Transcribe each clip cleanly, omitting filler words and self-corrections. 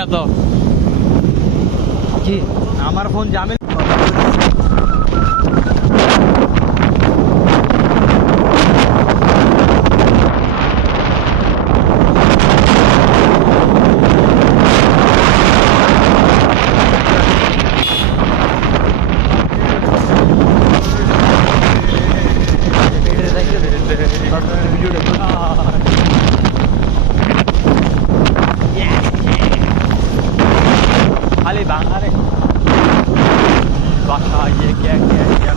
না তো কি আমার ফোন জামিন खाली भांगा रे बादशाह ये क्या क्या क्या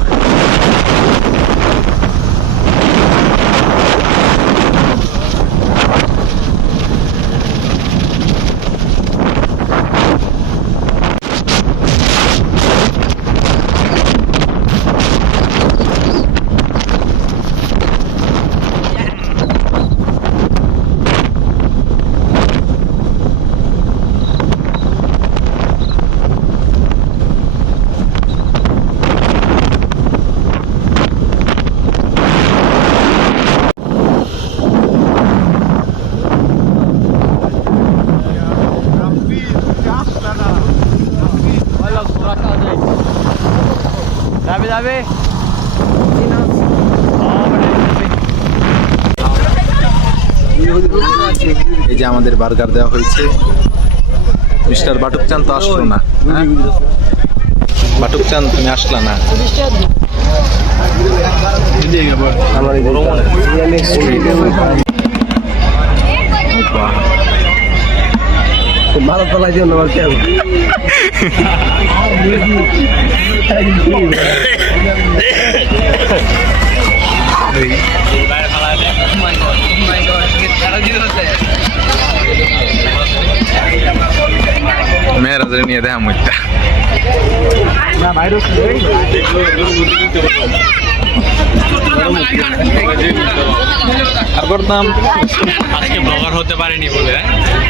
যাবে যাবে এই যে আমাদের বার্গার দেওয়া হয়েছে মিস্টার বাটুকচান তো আসলো না বাটুকচান তুমি আসলা না ভালো তলায় দিও না বলতে মেয়েরাজের নিয়ে দেখা মুখটা আর করতাম আজকে ব্লগার হতে পারেনি বলে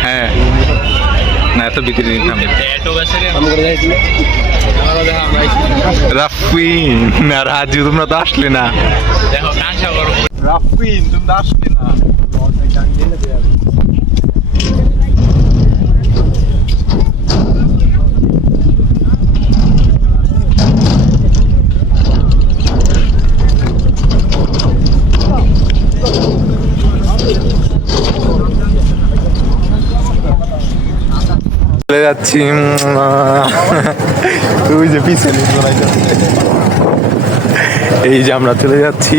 হ্যাঁ না এত ভিতরে নিতাম রাফিন না রাজু তোমরা তো আসলে না দেখো কাঁচা করো রাফিন তুমি তো আসলে না চলে যাচ্ছি তুই যে পিছনে এই যে আমরা চলে যাচ্ছি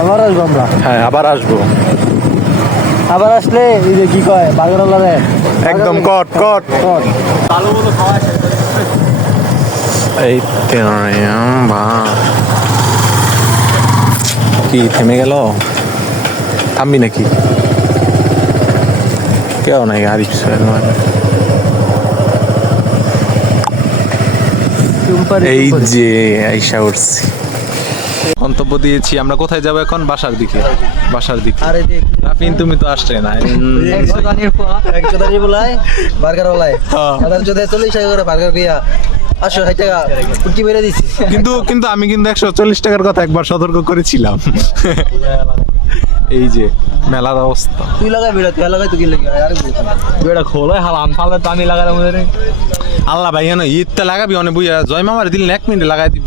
আবার আসবো আমরা হ্যাঁ আবার আসবো আবার আসলে এই যে কি কয় বাগরওয়ালা রে একদম কট কট ভালো মতো খাওয়া এই কি থেমে গেল থামবি নাকি কেউ নাই গাড়ি এই যে আইসা উঠছি মন্তব্য দিয়েছি আমরা কোথায় যাবো এখন বাসার দিকে আরে দেখ রাফিন তুমি তো আসলে না 100 দানি বলাই বার্গার ওলাই আদার যদি 40 টাকা করে বার্গার কিয়া 560 টাকা পুটি মেরে দিছি কিন্তু আমি কিন্তু 140 টাকার কথা একবার সতর্ক করেছিলাম এই যে মেলার অবস্থা তুই লাগাই বেড়া তুই লাগাই তুই কি লাগে আরে বেড়া খোলে হালাম ফালে তো আমি লাগালাম ওদের আল্লাহ ভাই ঈদটা লাগাবি অনেক বুঝা জয় মামার দিলেন 1 মিনিটে লাগাই দিব